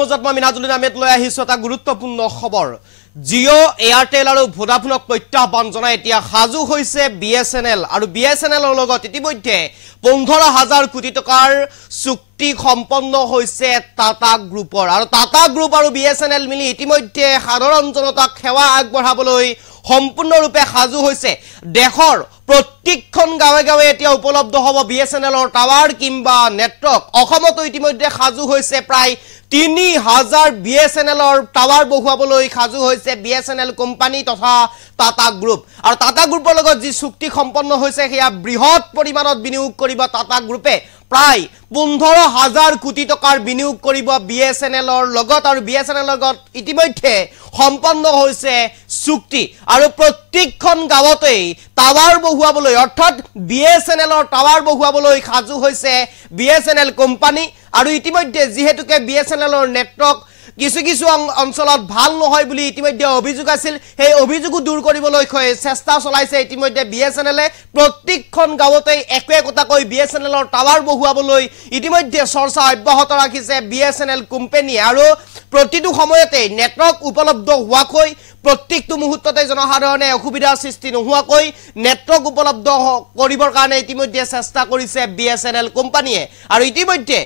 মজত মই মিনাজুলিন আহমেদ লৈ আহিছো এটা গুৰুত্বপূৰ্ণ খবৰ জিঅ' এয়াৰটেল আৰু ভোডাফোনক প্ৰত্যাহ্বান জনাই এতিয়া সাজু হৈছে বিএছএনএল আৰু বিএছএনএলৰ লগত ইতিমধ্যে 15,000 কোটি টকাৰ চুক্তি সম্পন্ন হৈছে টাটা গ্ৰুপৰ আৰু টাটা গ্ৰুপ আৰু বিএছএনএল মিলি ইতিমধ্যে সাধাৰণ জনতাক সেৱা আগবঢ়াবলৈ সম্পূৰ্ণৰূপে সাজু হৈছে দেশৰ প্ৰত্যেকখন গাঁৱে গাঁৱে এতিয়া উপলব্ধ হ'ব বিএছএনএলৰ টাৱাৰ কিংবা নেটৱৰ্ক অসমতো ইতিমধ্যে সাজু হৈছে প্ৰায় 3,000 বিএছএনএলৰ টাৱাৰ বহুৱাবলৈ সাজু হৈছে বিএছএনএল কোম্পানী তথা টাটা গ্ৰুপ আৰু টাটা গ্ৰুপৰ লগত যি চুক্তি সম্পন্ন হৈছে সেয়া বৃহৎ পৰিমাণত বিনিয়োগ কৰিব টাটা গ্ৰুপে প্ৰায় 15,000 কোটি টকাৰ বিনিয়োগ কৰিব বিএছএনএলৰ লগত আৰু বিএছএনএলৰ লগত ইতিমধ্যে সম্পন্ন হৈছে চুক্তি আৰু প্ৰত্যেকখন গাঁৱতে টাৱাৰ বহুৱাবলৈ অৰ্থাৎ বিএছএনএলৰ টাৱাৰ বহুৱাবলৈ সাজু হৈছে বিএছএনএল কোম্পানী আৰু ইতিমধ্যে যেহেতুকে বিএছএনএলৰ নেটৱৰ্ক কিছু অঞ্চলত ভাল নহয় বুলি ইতিমধ্যে অভিযোগ আছিল সেই অভিযোগো দূৰ কৰিবলৈ চেষ্টা চলাইছে ইতিমধ্যে বিএছএনএলে প্ৰত্যেকখন গাঁৱতে একোটাকৈ বিএছএনএলৰ টাৱাৰ বহুৱাবলৈ ইতিমধ্যে চৰ্চা অব্যাহত ৰাখিছে বিএছএনএল কোম্পানীয়ে আৰু প্ৰতিটো সময়তে নেটৱৰ্ক উপলব্ধ হোৱাকৈ প্ৰত্যেকটো মুহূৰ্ততে জনসাধাৰণে অসুবিধাৰ সৃষ্টি নোহোৱাকৈ নেটৱৰ্ক উপলব্ধ কৰিবৰ কাৰণে ইতিমধ্যে চেষ্টা কৰিছে বিএছএনএল কোম্পানীয়ে আৰু ইতিমধ্যে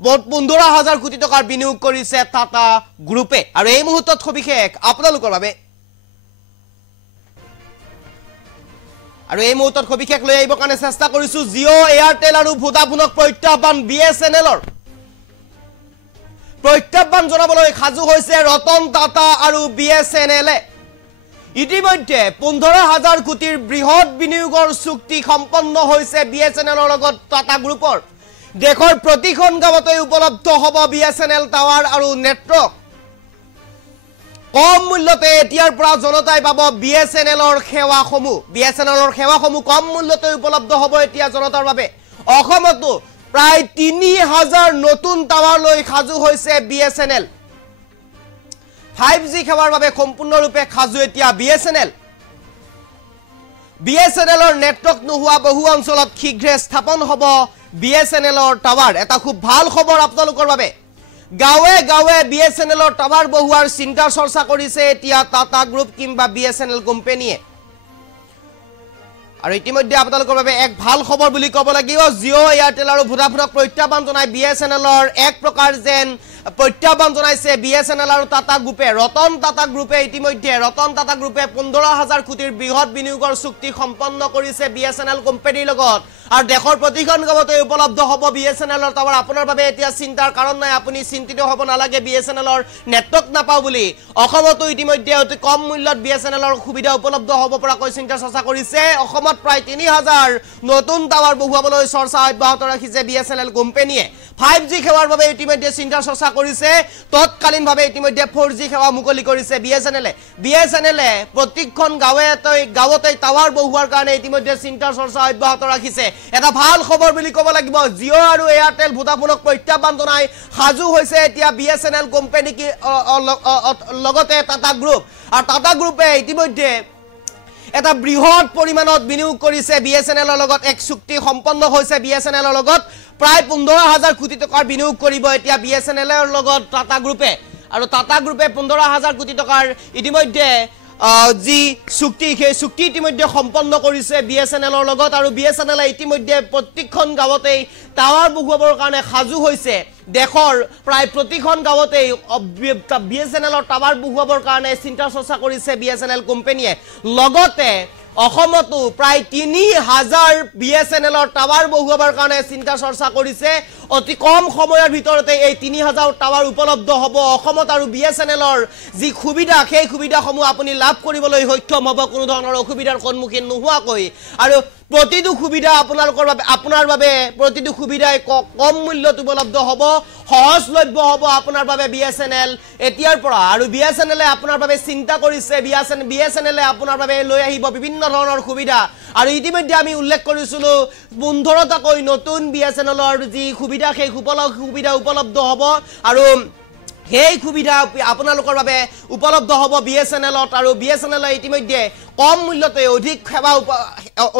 15,000 কোটি টকাৰ বিনিয়োগ কৰিছে টাটা গ্ৰুপে আৰু এই মুহূৰ্তত সবিশেষ আপোনালোকৰ বাবে আৰু এই মুহূৰ্তত সবিশেষ লৈ আহিবৰ কাৰণে চেষ্টা কৰিছো জিঅ' এয়াৰটেল আৰু ভোডাফোনক প্ৰত্যাহ্বান বিএছএনএলৰ প্ৰত্যাহ্বান জনাবলৈ সাজু হৈছে ৰতন টাটা আৰু বিএছএনএলে ইতিমধ্যে 15,000 কোটিৰ বৃহৎ বিনিয়োগৰ চুক্তি সম্পন্ন হৈছে বিএছএনএলৰ লগত টাটা গ্ৰুপৰ দেশৰ প্ৰতিখন গাঁৱতে উপলব্ধ হ'ব বিএছএনএল টাৱাৰ আৰু নেটৱৰ্ক কম মূল্যতে এতিয়াৰ পৰা জনতাই পাব বিএছএনএলৰ সেৱাসমূহ কম মূল্যতে উপলব্ধ হ'ব এতিয়া জনতাৰ বাবে অসমতো প্ৰায় 3,000 নতুন টাৱাৰ লৈ সাজু হৈছে বিএছএনএল 5G সেৱাৰ বাবে সম্পূৰ্ণৰূপে সাজু এতিয়া বিএছএনএলৰ নেটৱৰ্ক নোহোৱা বহু অঞ্চলত শীঘ্ৰে স্থাপন হ'ব বিএছএনএলৰ টাৱাৰ এটা খুব ভাল খবৰ আপোনালোকৰ বাবে গাঁৱে গাঁৱে বিএছএনএলৰ টাৱাৰ বহুৱাৰ চিন্তা চৰ্চা কৰিছে এতিয়া টাটা গ্ৰুপ কিংবা বিএছএনএল কোম্পানীয়ে আৰু ইতিমধ্যে আপোনালোকৰ বাবে এক ভাল খবৰ বুলি ক'ব লাগিব জিঅ' এয়াৰটেল আৰু ভোডাফোনক প্ৰত্যাহ্বান জনাই বিএছএনএলৰ এক প্ৰকাৰ যেন প্ৰত্যাহ্বান জনাইছে বিএছএনএল আৰু টাটা গ্ৰুপে ৰতন টাটা গ্ৰুপে 15,000 কোটিৰ বৃহৎ বিনিয়োগৰ চুক্তি সম্পন্ন কৰিছে বিএছএনএল কোম্পানীৰ লগত আৰু দেশৰ প্ৰতিখন গাঁৱতে উপলব্ধ হ'ব বিএছএনএলৰ টাৱাৰ আপোনাৰ বাবে এতিয়া চিন্তাৰ কাৰণ নাই আপুনি চিন্তিত হ'ব নালাগে বিএছএনএলৰ নেটৱৰ্ক নাপাও বুলি অসমতো ইতিমধ্যে অতি কম মূল্যত বিএছএনএলৰ সুবিধা উপলব্ধ হ'ব পৰাকৈ চিন্তা চৰ্চা কৰিছে অসমত প্ৰায় 3,000 নতুন টাৱাৰ বহুৱাবলৈ চৰ্চা অব্যাহত ৰাখিছে বিএছএনএল কোম্পানীয়ে 5G সেৱাৰ বাবে ইতিমধ্যে চিন্তা চৰ্চা কৰিছে তৎকালীনভাৱে ইতিমধ্যে 4G সেৱা মুকলি কৰিছে বিএছএনএলে প্ৰত্যেকখন গাঁৱতে টাৱাৰ বহুৱাৰ কাৰণে ইতিমধ্যে চিন্তা চৰ্চা অব্যাহত ৰাখিছে এটা ভাল খবৰ বুলি ক'ব লাগিব জিঅ' আৰু এয়াৰটেল ভোডাফোনক প্ৰত্যাহ্বান জনাই সাজু হৈছে এতিয়া বিএছএনএল কোম্পানী লগতে টাটা গ্ৰুপ আৰু টাটা গ্ৰুপে ইতিমধ্যে এটা বৃহৎ পৰিমাণত বিনিয়োগ কৰিছে বিএছএনএলৰ লগত এক চুক্তি সম্পন্ন হৈছে বিএছএনএলৰ লগত প্ৰায় 15,000 কোটি টকাৰ বিনিয়োগ কৰিব এতিয়া বিএছএনএলৰ লগত টাটা গ্ৰুপে আৰু টাটা গ্ৰুপে 15,000 কোটি টকাৰ ইতিমধ্যে যি চুক্তি সেই চুক্তি ইতিমধ্যে সম্পন্ন কৰিছে বিএছএনএলৰ লগত আৰু বিএছএনএলে ইতিমধ্যে প্ৰত্যেকখন গাঁৱতে টাৱাৰ বহুৱাবৰ কাৰণে সাজু হৈছে দেশৰ প্ৰায় প্ৰতিখন গাঁৱতে বিএছএনএলৰ টাৱাৰ বহুৱাবৰ কাৰণে চিন্তা চৰ্চা কৰিছে বিএছএনএল কোম্পানীয়ে লগতে অসমতো প্ৰায় 3,000 বিএছএনএলৰ টাৱাৰ বহুৱাবৰ কাৰণে চিন্তা চৰ্চা কৰিছে অতি কম সময়ৰ ভিতৰতে এই 3,000 টাৱাৰ উপলব্ধ হ'ব অসমত আৰু বিএছএনএলৰ যি সুবিধা সেই সুবিধাসমূহ আপুনি লাভ কৰিবলৈ সক্ষম হ'ব কোনো ধৰণৰ অসুবিধাৰ সন্মুখীন নোহোৱাকৈ আৰু প্ৰতিটো সুবিধা আপোনাৰ বাবে প্ৰতিটো সুবিধাই কম মূল্যত উপলব্ধ হ'ব সহজলভ্য হ'ব আপোনাৰ বাবে বিএছএনএল এতিয়াৰ পৰা আৰু বিএছএনএলে আপোনাৰ বাবে চিন্তা কৰিছে বিএছএনএলে আপোনাৰ বাবে লৈ আহিব বিভিন্ন ধৰণৰ সুবিধা আৰু ইতিমধ্যে আমি উল্লেখ কৰিছিলো 15টাকৈ নতুন বিএছএনএলৰ যি সুবিধা সেই সুবিধা উপলব্ধ হ'ব আৰু সেই সুবিধা আপোনালোকৰ বাবে উপলব্ধ হ'ব বিএছএনএলত আৰু বিএছএনএলে ইতিমধ্যে কম মূল্যতে অধিক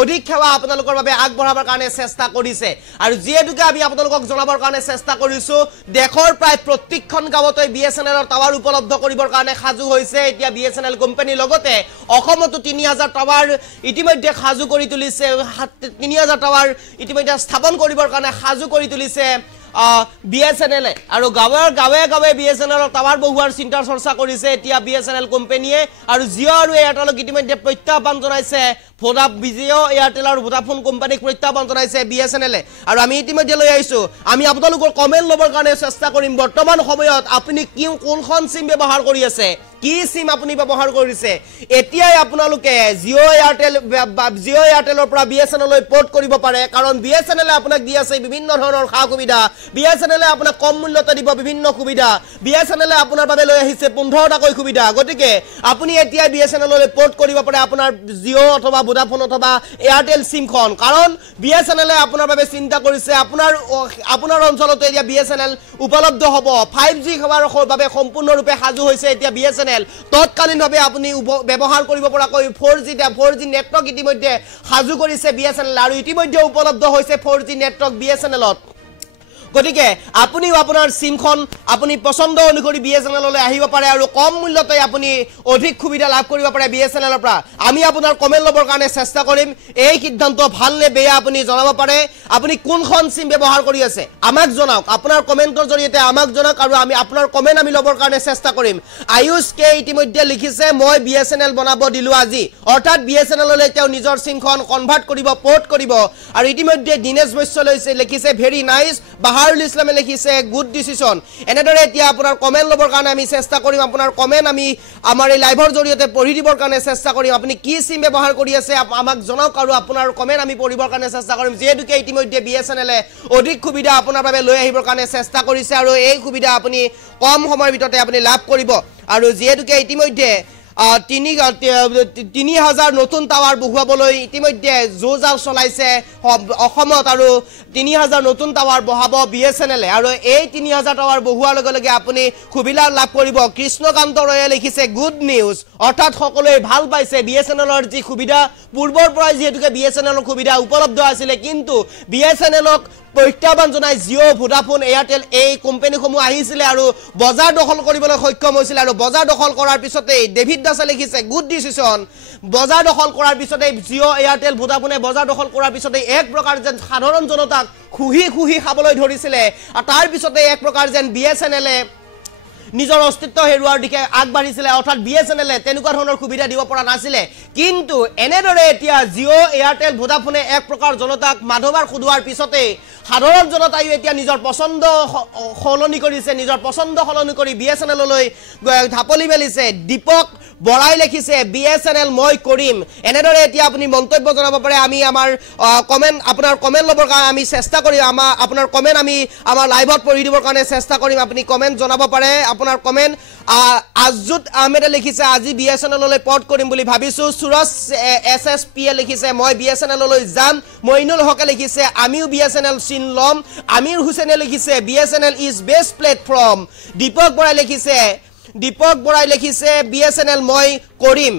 অধিক সেৱা আপোনালোকৰ বাবে আগবঢ়াবৰ কাৰণে চেষ্টা কৰিছে আৰু যিহেতুকে আমি আপোনালোকক জনাবৰ কাৰণে চেষ্টা কৰিছো দেশৰ প্ৰায় প্ৰত্যেকখন গাঁৱতে বিএছএনএলৰ টাৱাৰ উপলব্ধ কৰিবৰ কাৰণে সাজু হৈছে এতিয়া বিএছএনএল কোম্পানীৰ লগতে অসমতো 3000 টাৱাৰ ইতিমধ্যে সাজু কৰি তুলিছে 3000 টাৱাৰ ইতিমধ্যে স্থাপন কৰিবৰ কাৰণে সাজু কৰি তুলিছে বিএছএনএল আৰু গাঁৱে বিএছএনএলৰ টাৱাৰ বহুৱাৰ চিন্তা চৰ্চা কৰিছে এতিয়া বিএছএনএল কোম্পানীয়ে আৰু জিঅ' আৰু এয়াৰটেলক ইতিমধ্যে প্ৰত্যাহ্বান জনাইছে জিঅ' এয়াৰটেল আৰু ভোডাফোন কোম্পানীক প্ৰত্যাহ্বান জনাইছে বিএছএনএলে আৰু আমি ইতিমধ্যে লৈ আহিছো আমি আপোনালোকৰ কমেন্ট ল'বৰ কাৰণে চেষ্টা কৰিম বৰ্তমান সময়ত আপুনি কোনখন সিম ব্যৱহাৰ কৰি আছে কি সিম আপুনি ব্যৱহাৰ কৰিছে এতিয়াই আপোনালোকে জিঅ' এয়াৰটেলৰ পৰা বিএছএনএললৈ পোৰ্ট কৰিব পাৰে কাৰণ বিএছএনএলে আপোনাক দি আছে বিভিন্ন ধৰণৰ সা সুবিধা বিএছএনএলে আপোনাক কম মূল্যতে দিব বিভিন্ন সুবিধা বিএছএনএলে আপোনাৰ বাবে লৈ আহিছে 15টাকৈ সুবিধা গতিকে আপুনি এতিয়াই বিএছএনএললৈ পোৰ্ট কৰিব পাৰে আপোনাৰ জিঅ' অথবা ভোডাফোন অথবা এয়াৰটেল সিমখন কাৰণ বিএছএনএলে আপোনাৰ বাবে চিন্তা কৰিছে আপোনাৰ অঞ্চলতে এতিয়া বিএছএনএল উপলব্ধ হ'ব 5G সেৱাৰ বাবে সম্পূৰ্ণৰূপে সাজু হৈছে এতিয়া বিএছএনএল তৎকালীনভাৱে আপুনি ব্যৱহাৰ কৰিব পৰাকৈ 4G নেটৱৰ্ক ইতিমধ্যে সাজু কৰিছে বিএছএনএল আৰু ইতিমধ্যে উপলব্ধ হৈছে 4G নেটৱৰ্ক বিএছএনএলত গতিকে আপুনিও আপোনাৰ সিমখন আপুনি পছন্দ অনুসৰি বিএছএনএললৈ আহিব পাৰে আৰু কম মূল্যতে আপুনি অধিক সুবিধা লাভ কৰিব পাৰে বিএছএনএলৰ পৰা আমি আপোনাৰ কমেন্ট ল'বৰ কাৰণে চেষ্টা কৰিম এই সিদ্ধান্ত ভাল নে বেয়া আপুনি জনাব পাৰে আপুনি কোনখন সিম ব্যৱহাৰ কৰি আছে আমাক জনাওক আপোনাৰ কমেন্টৰ জৰিয়তে আমাক জনাওক আৰু আমি আপোনাৰ কমেন্ট আমি ল'বৰ কাৰণে চেষ্টা কৰিম আয়ুষ কে ইতিমধ্যে লিখিছে মই বিএছএনএল বনাব দিলো আজি অৰ্থাৎ বিএছএনএললৈ তেওঁ নিজৰ সিমখন কনভাৰ্ট কৰিব পোৰ্ট কৰিব আৰু ইতিমধ্যে দিনেশ বৈশ্যলৈ লিখিছে ভেৰি নাইস বাহাৰুল ইছলামে লিখিছে গুড ডিসিশন এনেদৰে এতিয়া আপোনাৰ কমেন্ট ল'বৰ কাৰণে আমি চেষ্টা কৰিম আপোনাৰ কমেন্ট আমি আমাৰ এই লাইভৰ জৰিয়তে পঢ়ি দিবৰ কাৰণে চেষ্টা কৰিম আপুনি কি সিম ব্যৱহাৰ কৰি আছে আমাক জনাওক আৰু আপোনাৰ কমেন্ট আমি পঢ়িবৰ কাৰণে চেষ্টা কৰিম যেহেতুকে ইতিমধ্যে বিএছএনএলে অধিক সুবিধা আপোনাৰ বাবে লৈ আহিবৰ কাৰণে চেষ্টা কৰিছে আৰু এই সুবিধা আপুনি কম সময়ৰ ভিতৰতে আপুনি লাভ কৰিব আৰু যেহেতুকে ইতিমধ্যে 3000 নতুন টাৱাৰ বহুৱাবলৈ ইতিমধ্যে জোজাল চলাইছে অসমত আৰু 3000 নতুন টাৱাৰ বহাব বিএছএনএলে আৰু এই 3000 টাৱাৰ বহুৱাৰ লগে লগে আপুনি সুবিধা লাভ কৰিব কৃষ্ণকান্ত ৰয়ে লিখিছে গুড নিউজ অৰ্থাৎ সকলোৱে ভাল পাইছে বিএছএনএলৰ যি সুবিধা পূৰ্বৰ পৰাই যেহেতুকে বিএছএনএলৰ সুবিধা উপলব্ধ আছিল কিন্তু বিএছএনএলক প্ৰত্যাহ্বান জনাই জিঅ' ভোডাফোন এয়াৰটেল এই কোম্পানীসমূহ আহিছিল আৰু বজাৰ দখল কৰিবলৈ সক্ষম হৈছিল আৰু বজাৰ দখল কৰাৰ পিছতে ডেভিড দাসে লিখিছে গুড ডিসিশন বজাৰ দখল কৰাৰ পিছতে জিঅ' এয়াৰটেল ভোডাফোনে বজাৰ দখল কৰাৰ পিছতে এক প্ৰকাৰ যেন সাধাৰণ জনতাক খুহি খাবলৈ ধৰিছিল আৰু তাৰ পিছতে এক প্ৰকাৰ যেন বিএছএনএলে নিজৰ অস্তিত্ব হেৰুৱাৰ দিকে আগবাঢ়িছিল অৰ্থাৎ বিএছএনএলে তেনেকুৱা ধৰণৰ সুবিধা দিব পৰা নাছিল কিন্তু এনেদৰে এতিয়া জিঅ' এয়াৰটেল ভোডাফোনে এক প্ৰকাৰ জনতাক মাধৱাৰ খুদুৱাৰ পিছতে সাধাৰণ জনতায়ো এতিয়া নিজৰ পছন্দ সলনি কৰিছে নিজৰ পছন্দ সলনি কৰি বিএছএনএললৈ ঢাপলি মেলিছে দীপক বৰাই লিখিছে বিএছএনএল মই কৰিম এনেদৰে এতিয়া আপুনি মন্তব্য জনাব পাৰে আমি আমাৰ কমেন্ট আপোনাৰ কমেন্ট ল'বৰ কাৰণে আমি চেষ্টা কৰিম আপোনাৰ কমেন্ট আমি আমাৰ লাইভত পঢ়ি দিবৰ কাৰণে চেষ্টা কৰিম আপুনি কমেন্ট জনাব পাৰে আপোনাৰ কমেন্ট আজুত আহমেদে লিখিছে আজি বিএছএনএললৈ পোৰ্ট কৰিম বুলি ভাবিছো সুৰজ এছএছপিয়ে লিখিছে মই বিএছএনএললৈ যাম মইনুল হকে লিখিছে আমিও বিএছএনএল চিন লম আমিৰ হুসেনে লিখিছে BSNL is best platform Deepak বৰাই লিখিছে বিএছএনএল মই কৰিম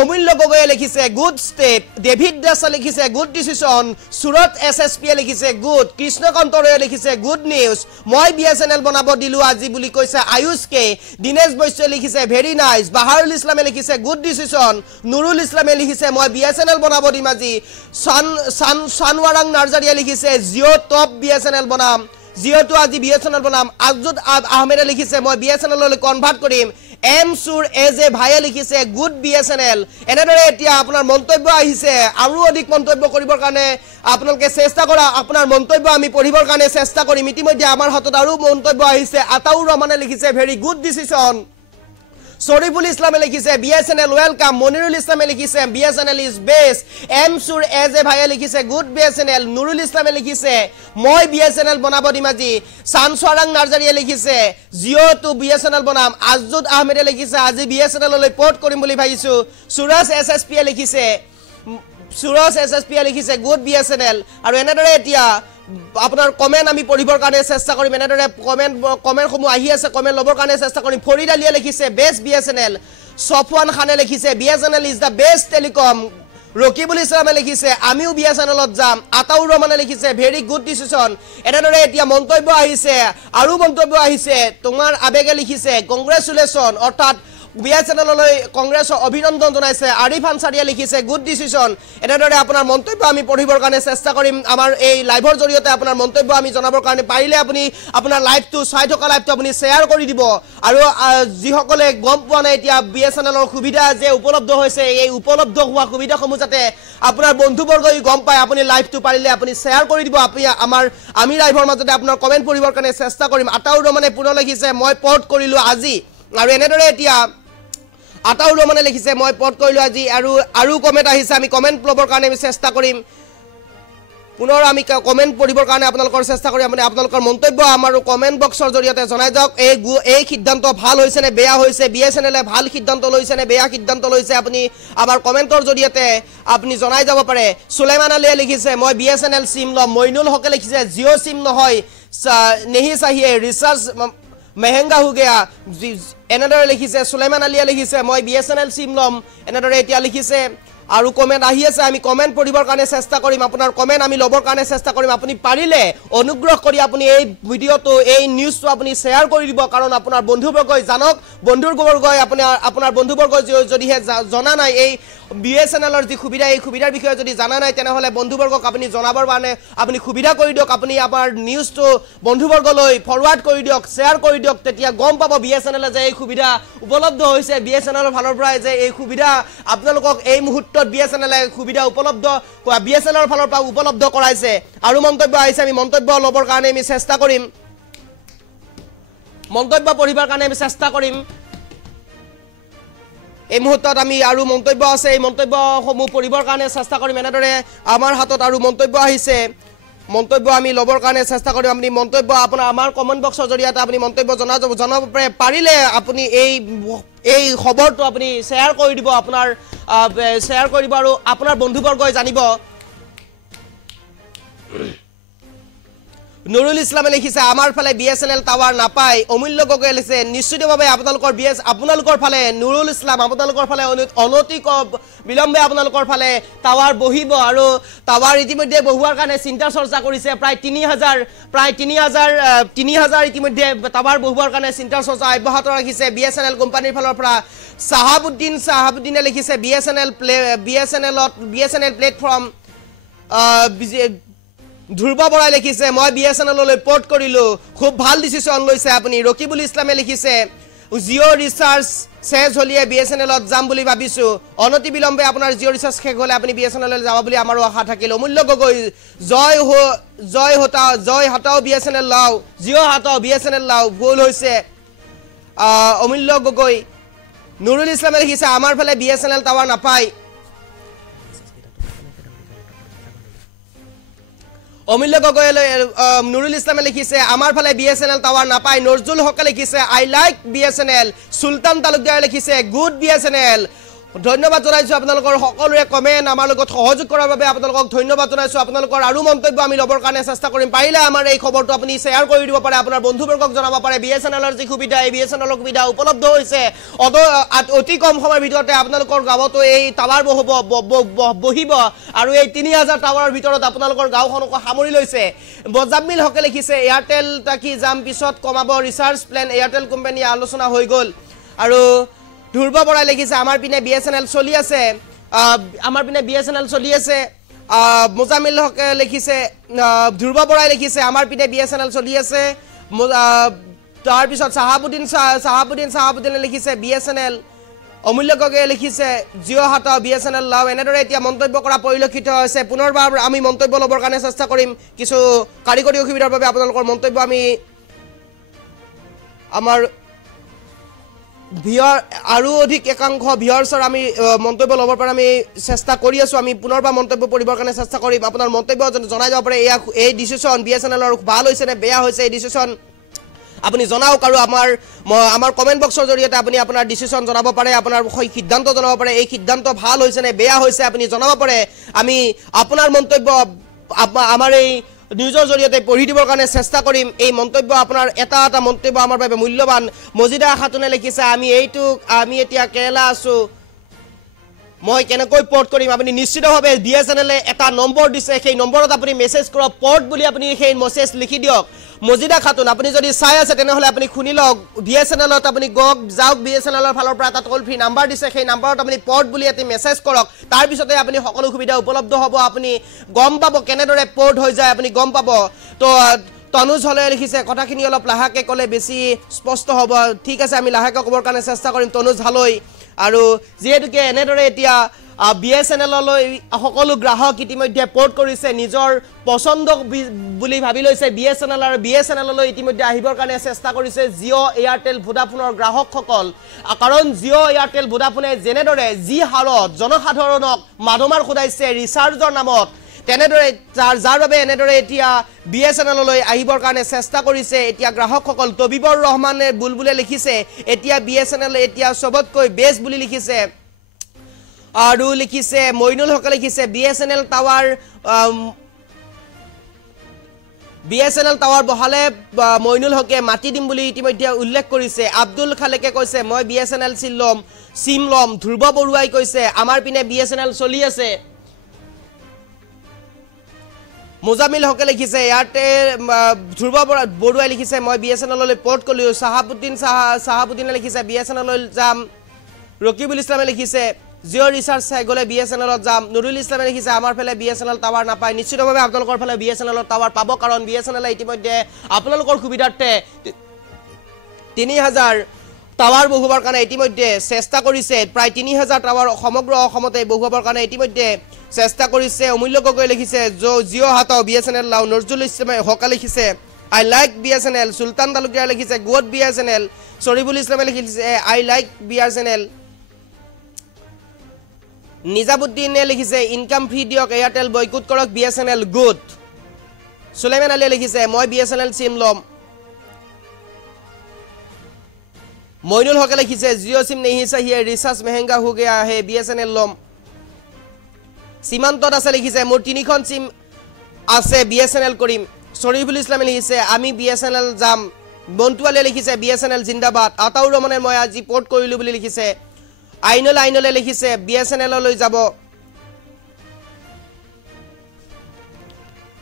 অমূল্য গগৈয়ে লিখিছে গুড ষ্টেপ ডেভিড দাসে লিখিছে গুড ডিসিশন সুরত এছএছপিয়ে লিখিছে গুড কৃষ্ণকান্ত ৰয়ে লিখিছে গুড নিউজ মই বিএছএনএল বনাব দিলো আজি বুলি কৈছে আয়ুষ কে দিনেশ বৈশ্যই লিখিছে ভেৰি নাইস বাহাৰুল ইছলামে লিখিছে গুড ডিসিশন নুৰুল ইছলামে লিখিছে মই বিএছএনএল বনাব দিম আজি সানৱাৰাং নাৰ্জাৰীয়ে লিখিছে জিঅ' টপ বিএছএনএল বনাম জিঅ'টো আজি বিএছএনএল বনাম আজুদ আহমেদে লিখিছে মই বিএছএনএললৈ কনভাৰ্ট কৰিম এম সুৰ এজে ভাইয়ে লিখিছে গুড বিএছএনএল এনেদৰে এতিয়া আপোনাৰ মন্তব্য আহিছে আৰু অধিক মন্তব্য কৰিবৰ কাৰণে আপোনালোকে চেষ্টা কৰা আপোনাৰ মন্তব্য আমি পঢ়িবৰ কাৰণে চেষ্টা কৰিম ইতিমধ্যে আমাৰ হাতত আৰু মন্তব্য আহিছে আতাউৰ ৰহমানে লিখিছে ভেৰি গুড ডিসিশন শরীফুল ইসলামে লিখিছে বিএছএনএল ওয়েলকাম মনিরুল ইসলামে লিখিছে বিএছএনএল ইজ বেস্ট এম সুর এজে ভাইয়ে লিখিছে গুড বিএছএনএল নুরুল ইসলামে লিখিছে মই বিএছএনএল বনাব দিম আজি সানসৱাৰাং নাৰ্জাৰীয়ে লিখিছে জিঅ' টু বিএছএনএল বনাম আজুদ আহমেদে লিখিছে আজি বিএছএনএললৈ পোৰ্ট কৰিম বুলি ভাবিছো সুৰজ এছএছপিয়ে লিখিছে গুড বিএছএনএল আৰু এনেদৰে এতিয়া আপোনাৰ কমেন্ট আমি পঢ়িবৰ কাৰণে চেষ্টা কৰিম এনেদৰে কমেন্টসমূহ আহি আছে কমেন্ট ল'বৰ কাৰণে চেষ্টা কৰিম ফৰিদ আলিয়ে লিখিছে বেষ্ট বিএছএনএল সফৱান খানে লিখিছে BSNL is the best telecom Rakibul ইছলামে লিখিছে আমিও BSNLত যাম আতাউৰ ৰহমানে লিখিছে ভেৰি গুড ডিসিশন এনেদৰে এতিয়া মন্তব্য আহিছে আৰু মন্তব্য আহিছে তোমাৰ আবেগে লিখিছে কংগ্ৰেচুলেশ্যন অৰ্থাৎ BSNLলৈ কংগ্ৰেছৰ অভিনন্দন জনাইছে আৰিফ আনসাৰীয়ে লিখিছে গুড ডিসিশন এনেদৰে আপোনাৰ মন্তব্য আমি পঢ়িবৰ কাৰণে চেষ্টা কৰিম আমাৰ এই লাইভৰ জৰিয়তে আপোনাৰ মন্তব্য আমি জনাবৰ কাৰণে পাৰিলে আপুনি আপোনাৰ লাইভটো চাই থকা লাইভটো আপুনি শ্বেয়াৰ কৰি দিব আৰু যিসকলে গম পোৱা নাই এতিয়া BSNLৰ সুবিধা যে উপলব্ধ হৈছে এই উপলব্ধ হোৱা সুবিধাসমূহ যাতে আপোনাৰ বন্ধুবৰ্গই গম পায় আপুনি লাইভটো পাৰিলে আপুনি শ্বেয়াৰ কৰি দিব আপুনি আমি লাইভৰ মাজতে আপোনাৰ কমেন্ট পঢ়িবৰ কাৰণে চেষ্টা কৰিম আতাউৰ ৰহমানে পুনৰ লিখিছে মই পৰ্ট কৰিলো আজি আৰু এনেদৰে এতিয়া আতাউৰ ৰহমানে লিখিছে মই পৰ্ট কৰিলো আজি আৰু কমেন্ট আহিছে আমি কমেন্ট লবৰ কাৰণে আমি চেষ্টা কৰিম পুনৰ আমি কমেন্ট পঢ়িবৰ কাৰণে আপোনালোকৰ চেষ্টা কৰিম আপুনি আপোনালোকৰ মন্তব্য আমাৰ কমেন্ট বক্সৰ জৰিয়তে জনাই যাওক এই সিদ্ধান্ত ভাল হৈছে নে বেয়া হৈছে BSNL ভাল সিদ্ধান্ত লৈছে নে বেয়া সিদ্ধান্ত লৈছে আপুনি আমাৰ কমেন্টৰ জৰিয়তে আপুনি জনাই যাব পাৰে সুলাইমান আলীয়ে লিখিছে মই BSNL সিম লম মইনুল হকে লিখিছে জিঅ' সিম নহয় নেহি চাহিয়ে ৰিচাৰ্জ महंगा हो गया এনেদৰে লিখিছে সুলাইমান আলীয়ে লিখিছে মই BSNL সিম লম এনেদৰে এতিয়া লিখিছে আৰু কমেন্ট আহি আছে আমি কমেন্ট পঢ়িবৰ কাৰণে চেষ্টা কৰিম আপোনাৰ কমেন্ট আমি লবৰ কাৰণে চেষ্টা কৰিম আপুনি পাৰিলে অনুগ্ৰহ কৰি আপুনি এই ভিডিওটো এই নিউজটো আপুনি শ্বেয়াৰ কৰি দিব কাৰণ আপোনাৰ বন্ধুবৰ্গই জানক বন্ধুবৰ্গই আপোনাৰ বন্ধুবৰ্গই যদিহে জনা নাই এই BSNLৰ যি সুবিধা এই সুবিধাৰ বিষয়ে যদি জানা নাই তেনেহলে বন্ধুবৰ্গক আপুনি জনাবৰ কাৰণে আপুনি সুবিধা কৰি দিয়ক আপুনি আমাৰ নিউজটো বন্ধুবৰ্গলৈ ফৰৱাৰ্ড কৰি দিয়ক শ্বেয়াৰ কৰি দিয়ক তেতিয়া গম পাব BSNL যে এই সুবিধা উপলব্ধ হৈছে BSNLৰ ফালৰ পৰা যে এই সুবিধা আপোনালোকক এই মুহূৰ্তত BSNL সুবিধা উপলব্ধ BSNLৰ ফালৰ পৰা উপলব্ধ কৰাইছে আৰু মন্তব্য আহিছে আমি মন্তব্য লবৰ কাৰণে আমি চেষ্টা কৰিম মন্তব্য পঢ়িবৰ কাৰণে আমি চেষ্টা কৰিম এই মুহূৰ্তত আমি আৰু মন্তব্য আছে এই মন্তব্যসমূহ পঢ়িবৰ কাৰণে চেষ্টা কৰিম এনেদৰে আমাৰ হাতত আৰু মন্তব্য আহিছে মন্তব্য আমি লবৰ কাৰণে চেষ্টা কৰিম আপুনি মন্তব্য আপোনাৰ আমাৰ কমেন্ট বক্সৰ জৰিয়তে আপুনি মন্তব্য জনাব পাৰিলে আপুনি এই খবৰটো আপুনি শ্বেয়াৰ কৰি দিব আপোনাৰ শ্বেয়াৰ কৰিব আৰু আপোনাৰ বন্ধুবৰ্গই জানিব নুৰুল ইছলামে লিখিছে আমাৰ ফালে BSNL টাৱাৰ নাপায় অমূল্য গগৈ লিখিছে নিশ্চিতভাৱে আপোনালোকৰ ফালে নুৰুল ইছলাম আপোনালোকৰ ফালে অনতিক বিলম্বে আপোনালোকৰ ফালে টাৱাৰ বহিব আৰু টাৱাৰ ইতিমধ্যে বহুৱাৰ কাৰণে চিন্তা চৰ্চা কৰিছে প্ৰায় 3000 ইতিমধ্যে টাৱাৰ বহুৱাৰ কাৰণে চিন্তা চৰ্চা অব্যাহত ৰাখিছে BSNL কোম্পানীৰ ফালৰ পৰা সাহাবুদ্দিনে লিখিছে BSNL প্লেটফৰ্ম ধ্ৰুব বৰাই লিখিছে মই BSNLলৈ পৰ্ট কৰিলো খুব ভাল ডিসিশন লৈছে আপুনি ৰকিবুল ইছলামে লিখিছে জিঅ' ৰিচাৰ্জ শেষ হলিয়ে BSNLত যাম বুলি ভাবিছো অনতি বিলম্বে আপোনাৰ জিঅ' ৰিচাৰ্জ শেষ হলে আপুনি BSNLলৈ যাব বুলি আমাৰো আশা থাকিল অমূল্য গগৈ জয় হটাও BSNL লাও জিঅ' হটাও BSNL লাও ভুল হৈছে অমূল্য গগৈ নুৰুল ইছলামে লিখিছে আমাৰ ফালে BSNL টাৱাৰ নাপায় অমূল্য গগৈ নুৰুল ইছলামে লিখিছে আমাৰ ফালে BSNL টাৱাৰ নাপায় নজৰুল হক লিখিছে আই লাইক BSNL সুলতান তালুকদাৰ লিখিছে গুড BSNL ধন্যবাদ জনাইছো আপোনালোকৰ সকলোৰে কমেন্ট আমাৰ লগত সহযোগ কৰাৰ বাবে আপোনালোকক ধন্যবাদ জনাইছো আপোনালোকৰ আৰু মন্তব্য আমি লবৰ কাৰণে চেষ্টা কৰিম পাৰিলে আমাৰ এই খবৰটো আপুনি শ্বেয়াৰ কৰি দিব পাৰে আপোনাৰ বন্ধুবৰ্গক জনাব পাৰে BSNLৰ যি সুবিধা এই BSNLৰ সুবিধা উপলব্ধ হৈছে অতি কম সময়ৰ ভিতৰতে আপোনালোকৰ গাঁৱতো এই টাৱাৰ বহিব আৰু এই 3000 টাৱাৰৰ ভিতৰত আপোনালোকৰ গাঁওখনক সামৰি লৈছে বজামিল হকে লিখিছে এয়াৰটেল তাকি যাম পিছত কমাব ৰিচাৰ্জ প্ল্যান এয়াৰটেল কোম্পানী আলোচনা হৈ গল আৰু ধ্ৰুব বৰাই লিখিছে আমাৰ পিনে BSNL চলি আছে মোজামিল হকে লিখিছে ধ্ৰুব বৰাই লিখিছে আমাৰ পিনে BSNL চলি আছে তাৰ পিছত সাহাবুদ্দিনে লিখিছে BSNL অমূল্য গগৈয়ে লিখিছে জিঅ' হাটাও BSNL লাও এনেদৰে এতিয়া মন্তব্য কৰা পৰিলক্ষিত হৈছে পুনৰবাৰ আমি মন্তব্য লবৰ কাৰণে চেষ্টা কৰিম কিছু কাৰিকৰী অসুবিধাৰ বাবে আপোনালোকৰ মন্তব্য আমি আমাৰ ভিউয়াৰ আৰু অধিক একাংশ ভিউয়াৰ্ছৰ আমি মন্তব্য লবৰ পৰা আমি চেষ্টা কৰি আছো আমি পুনৰবাৰ মন্তব্য পঢ়িবৰ কাৰণে চেষ্টা কৰিম আপোনাৰ মন্তব্য জনাই যাব পাৰে এই ডিসিশন BSNLৰ ভাল হৈছে নে বেয়া হৈছে এই ডিসিশন আপুনি জনাওক আৰু আমাৰ কমেন্ট বক্সৰ জৰিয়তে আপুনি আপোনাৰ ডিসিশন জনাব পাৰে আপোনাৰ সিদ্ধান্ত জনাব পাৰে এই সিদ্ধান্ত ভাল হৈছে নে বেয়া হৈছে আপুনি জনাব পাৰে আমি আপোনাৰ মন্তব্য আমাৰ এই নিউজৰ জৰিয়তে পঢ়ি দিবৰ কাৰণে চেষ্টা কৰিম এই মন্তব্য আপোনাৰ এটা মন্তব্য আমাৰ বাবে মূল্যৱান মজিদা খাতুনে লিখিছে আমি এতিয়া কেৰেলা আছো মই কেনেকৈ পোৰ্ট কৰিম আপুনি নিশ্চিতভাৱে বিএসএনএল এটা নম্বৰ দিছে সেই নম্বৰত আপুনি মেসেজ কৰক পোর্ট বুলি আপুনি সেই মেসেজ লিখি দিয়ক মজিদা খাতুন আপুনি যদি চাই আছে তেনেহলে আপুনি শুনি লওক বিএসএনএলত আপুনি যাওক বিএসএনএলৰ ফালৰ পৰা এটা টোল ফ্ৰী নাম্বাৰ দিছে সেই নাম্বাৰত আপুনি পোৰ্ট বুলি এটি মেসেজ কৰক তাৰ পিছতে আপুনি সকলো সুবিধা উপলব্ধ হ'ব আপুনি গম পাব কেনেদৰে পোর্ট হৈ যায় আপুনি গম পাব তো তনুজ হলে লিখিছে কথাখিনি অলপ লাহাকে কলে বেছি স্পষ্ট হ'ব ঠিক আছে আমি লাহাকে কবৰ কাৰণে চেষ্টা কৰিম তনুজ হালৈ আৰু যেহেতুকে এনেদৰে এতিয়া বিএসএনএললৈ সকলো গ্ৰাহক ইতিমধ্যে পোৰ্ট কৰিছে নিজৰ পছন্দ বুলি ভাবি লৈছে বিএসএনএল আৰু বিএসএনএললৈ ইতিমধ্যে আহিবৰ কাৰণে চেষ্টা কৰিছে জিঅ' এয়াৰটেল ভোডাফোনৰ গ্ৰাহকসকল কাৰণ জিঅ' এয়াৰটেল ভোডাফোনে যেনেদৰে যি হাৰত জনসাধাৰণক মাধমাৰ খুদাইছে ৰিচাৰ্জৰ নামত তেনেদৰে যাৰ বাবে এনেদৰে এতিয়া বিএসএনএললৈ আহিবৰ কাৰণে চেষ্টা কৰিছে এতিয়া গ্ৰাহকসকল তবিবৰ ৰহমানে বুলবুলে লিখিছে এতিয়া বিএসএনএল এতিয়া সবতকৈ বেষ্ট বুলি লিখিছে আৰু লিখিছে মইনুল হক লিখিছে বিএসএনএল টাৱাৰ বহালে মইনুল হকে মাটি দিম বুলি ইতিমধ্যে উল্লেখ কৰিছে আব্দুল খালেকে কৈছে মই বিএসএনএল সিম লম ধ্ৰুৱ বৰুৱাই কৈছে আমাৰ পিনে বিএসএনএল চলি আছে মুজামিল হকে লিখিছে এয়াৰটেল ধ্ৰুৱ বৰুৱাই লিখিছে মই বিএসএনএললৈ পোৰ্ট কৰিলো সাহাবুদ্দিনে লিখিছে বিএসএনএললৈ যাম ৰকিবুল ইছলামে লিখিছে জিঅ' ৰিচাৰ্জ চাই গ'লে বিএসএনএলত যাম নুৰুল ইছলামে লিখিছে আমাৰ ফালে বিএসএনএল টাৱাৰ নাপায় নিশ্চিতভাৱে আপোনালোকৰ ফালে বিএসএনএলৰ টাৱাৰ পাব কাৰণ বিএসএনএল ইতিমধ্যে আপোনালোকৰ সুবিধাৰ্থে 3000 টাৱাৰ বহুৱাৰ কাৰণে ইতিমধ্যে চেষ্টা কৰিছে প্ৰায় 3000 টাৱাৰ সমগ্ৰ অসমতে বহুৱাৰ কাৰণে ইতিমধ্যে চেষ্টা কৰিছে অমূল্য গগৈ লিখিছে জিঅ' হাতাও বিএসএনএল লাও নজৰুল ইছলামে হকা লিখিছে আই লাইক বিএসএনএল সুলতান তালুকিয়া লিখিছে গুড বিএসএনএল সৰিবুল ইছলামে লিখিছে আই লাইক বিএসএনএল নিজামুদ্দিনে লিখিছে ইনকাম ফ্ৰী দিয়ক এয়াৰটেল বয়কুট কৰক বিএসএনএল গুড সুলাইমান আলীয়ে লিখিছে মই বিএসএনএল সিম লম মইনুল হকে লিখিছে জিঅ' সিম नहीं चाहिए रिचार्ज महंगा हो गया है बीएसएनएल লম সীমান্তত আছে লিখিছে মোৰ তিনিখন সিম আছে বিএসএনএল কৰিম সৰিবুল ইছলামে লিখিছে আমি বিএসএনএল যাম বন্তুৱালে লিখিছে বিএসএনএল জিন্দাবাদ আতাউৰ ৰহমানে মই আজি পোৰ্ট কৰিলো বুলি লিখিছে আইনলে লিখিছে বিএসএনএললৈ যাব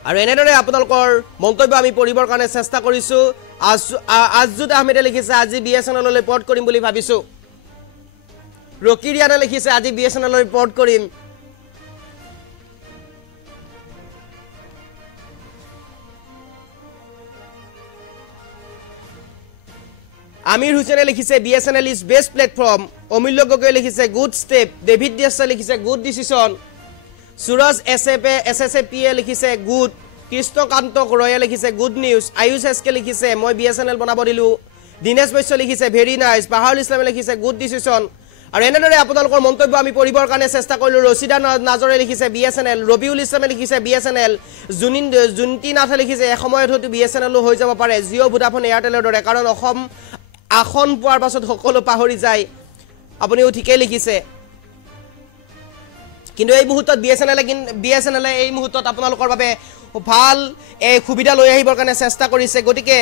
আৰু এনেদৰে আপোনালোকৰ মন্তব্য আমি পঢ়িবৰ কাৰণে চেষ্টা কৰিছো আজুদ আহমেদে লিখিছে আজি বিএসএনএললৈ পোৰ্ট কৰিম বুলি ভাবিছো ৰকিৰিয়ানে লিখিছে আজি বিএসএনএললৈ পোৰ্ট কৰিম আমিৰ হুসেনে লিখিছে বিএসএনএল ইজ বেস্ট প্ল্যাটফর্ম অমূল্য গগৈ লিখিছে গুড স্টেপ ডেভিড দিয়াছা লিখিছে গুড ডিসিশন সুৰজ এসএসএপিএ লিখিছে গুড কৃষ্ণকান্ত ৰয়ে লিখিছে গুড নিউজ আয়ুষ এসকে লিখিছে মই বিএসএনএল বনাব দিলো দিনেশ বৈশ্য লিখিছে ভেরি নাইস বাহাউল ইছলামে লিখিছে গুড ডিসিশন আৰু এনেদৰে আপোনালোকৰ মন্তব্য আমি পঢ়িবৰ কাৰণে চেষ্টা কৰিলো ৰছিদা নাজৰে লিখিছে বিএসএনএল ৰবিউল ইছলামে লিখিছে বিএসএনএল জুন্তিনাথে লিখিছে এসময়ত হয়তো বিএসএনএল হৈ যাব পাৰে জিঅ' ভোডাফোন এয়াৰটেলৰ দৰে কাৰণ অসম আখন পোৱাৰ পাছত সকলো পাহৰি যায় আপুনিও ঠিকই লিখিছে কিন্তু এই মুহূৰ্তত বিএসএনএল এই মুহূৰ্তত আপোনালোকৰ বাবে ভাল এই সুবিধা লৈ আহিবৰ কাৰণে চেষ্টা কৰিছে গতিকে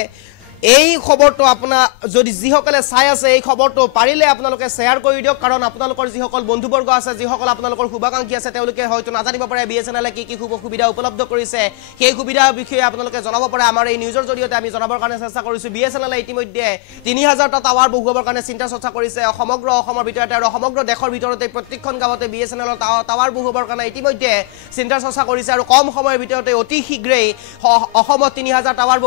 এই খবৰটো আপোনাৰ যদি যিসকলে চাই আছে এই খবৰটো পাৰিলে আপোনালোকে শেয়াৰ কৰি দিয়ক কাৰণ আপোনালোকৰ যিসকল বন্ধুবৰ্গ আছে যিসকল আপোনালোকৰ শুভাকাংক্ষী আছে তেওঁলোকে হয়তো নাজানিব পাৰে বিএসএনএলে কি সুবিধা উপলব্ধ কৰিছে সেই সুবিধাৰ বিষয়ে আপোনালোকে জনাব পাৰে আমাৰ এই নিউজৰ জৰিয়তে আমি জনাবৰ কাৰণে চেষ্টা কৰিছো বিএসএনএলে ইতিমধ্যে 3000টা টাৱাৰ বহুৱাবৰ কাৰণে চিন্তা চৰ্চা কৰিছে সমগ্ৰ অসমৰ ভিতৰতে আৰু সমগ্ৰ দেশৰ ভিতৰতে প্ৰত্যেকখন গাঁৱতে বিএসএনএলৰ টাৱাৰ বহুৱাবৰ কাৰণে ইতিমধ্যে চিন্তা চৰ্চা কৰিছে আৰু কম সময়ৰ ভিতৰতে অতি শীঘ্ৰেই অসমত 3000 টাৱাৰ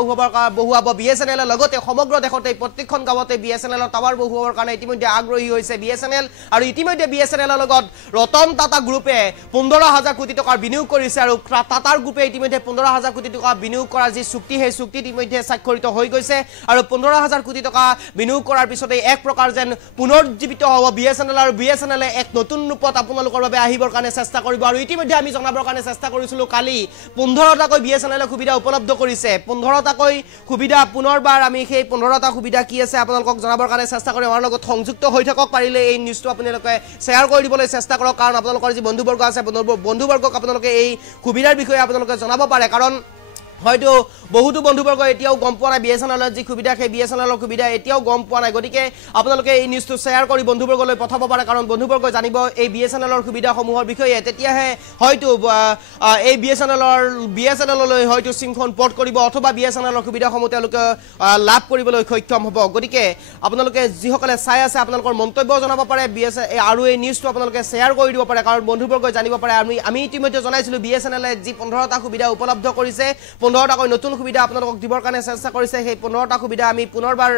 বহুৱাব বিএসএনএল লগতে সমগ্ৰ দেশতে প্ৰত্যেকখন গাঁৱতে বিএসএনএলৰ টাৱাৰ বহুৱাৰ কাৰণে ইতিমধ্যে আগ্ৰহী হৈছে বিএসএনএল আৰু ইতিমধ্যে বিএসএনএলৰ লগত ৰতন টাটা গ্ৰুপে 15000 কোটি টকাৰ বিনিয়োগ কৰিছে আৰু টাটাৰ গ্ৰুপে ইতিমধ্যে 15000 কোটি টকা বিনিয়োগ কৰাৰ যি চুক্তি সেই চুক্তিত ইতিমধ্যে স্বাক্ষৰিত হৈ গৈছে আৰু 15000 কোটি টকা বিনিয়োগ কৰাৰ পিছতে এক প্ৰকাৰ যেন পুনৰুজ্জীৱিত হ'ব বিএসএনএল আৰু বিএসএনএলে এক নতুন ৰূপত আপোনালোকৰ বাবে আহিবৰ কাৰণে চেষ্টা কৰিব আৰু ইতিমধ্যে আমি জনাবৰ কাৰণে চেষ্টা কৰিছিলো কালি 15টাকৈ বিএসএনএলে সুবিধা উপলব্ধ কৰিছে 15টাকৈ সুবিধা পুনৰবাৰ আমি সেই 15টা সুবিধা কি আছে আপোনালোকক জনাবৰ কাৰণে চেষ্টা কৰিম আমাৰ লগত সংযুক্ত হৈ থাকক পাৰিলে এই নিউজটো আপোনালোকে শেয়াৰ কৰি দিবলৈ চেষ্টা কৰক কাৰণ আপোনালোকৰ যি বন্ধুবৰ্গ আছে বন্ধুবৰ্গক আপোনালোকে এই সুবিধাৰ বিষয়ে আপোনালোকে জনাব পাৰে কাৰণ হয়তো বহুতো বন্ধুবৰ্গ এতিয়াও গম পোৱা নাই বিএছএনএলৰ যি সুবিধা সেই বিএছএনএলৰ সুবিধা এতিয়াও গম পোৱা নাই গতিকে আপোনালোকে এই নিউজটো শ্বেয়াৰ কৰি বন্ধুবৰ্গলৈ পঠাব পাৰে কাৰণ বন্ধুবৰ্গই জানিব এই বিএছএনএলৰ সুবিধাসমূহৰ বিষয়ে তেতিয়াহে হয়তো এই বিএছএনএললৈ হয়তো সিমখন পৰ্ট কৰিব অথবা বিএছএনএলৰ সুবিধাসমূহ তেওঁলোকে লাভ কৰিবলৈ সক্ষম হ'ব গতিকে আপোনালোকে যিসকলে চাই আছে আপোনালোকৰ মন্তব্য জনাব পাৰে আৰু এই নিউজটো আপোনালোকে শ্বেয়াৰ কৰি দিব পাৰে কাৰণ বন্ধুবৰ্গই জানিব পাৰে আমি ইতিমধ্যে জনাইছিলোঁ বিএছএনএলে যি 15টা সুবিধা উপলব্ধ কৰিছে 15টাকৈ নতুন সুবিধা আপোনালোকক দিবৰ কাৰণে চেষ্টা কৰিছে সেই 15টা সুবিধা আমি পুনৰবাৰ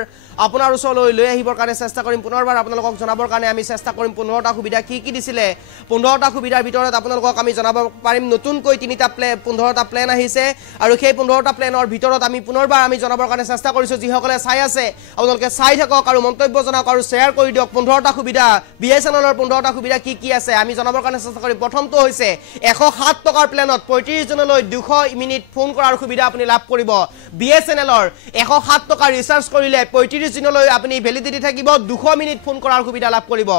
আপোনাৰ ওচৰলৈ লৈ আহিবৰ কাৰণে চেষ্টা কৰিম পুনৰবাৰ আপোনালোকক জনাবৰ কাৰণে আমি চেষ্টা কৰিম 15টা সুবিধা কি দিছিলে 15টা সুবিধাৰ ভিতৰত আপোনালোকক আমি জনাব পাৰিম নতুনকৈ 3টা 15টা প্লেন আহিছে আৰু সেই 15টা প্লেনৰ ভিতৰত আমি পুনৰবাৰ আমি জনাবৰ কাৰণে চেষ্টা কৰিছো যিসকলে চাই আছে আপোনালোকে চাই থাকক আৰু মন্তব্য জনাওক আৰু শ্বেয়াৰ কৰি দিয়ক 15টা সুবিধা বিএছএনএলৰ 15টা সুবিধা কি আছে আমি জনাবৰ কাৰণে চেষ্টা কৰিম প্ৰথমটো হৈছে 107 টকাৰ প্লেনত 35 জনলৈ 200 মিনিট ফোন কৰাৰ সুবিধা আপুনি লাভ কৰিব বিএছএনএলৰ 107 টকা ৰিচাৰ্জ কৰিলে 35 দিনলৈ আপুনি ভ্যালিডিটি থাকিব 200 মিনিট ফোন কৰাৰ সুবিধা লাভ কৰিব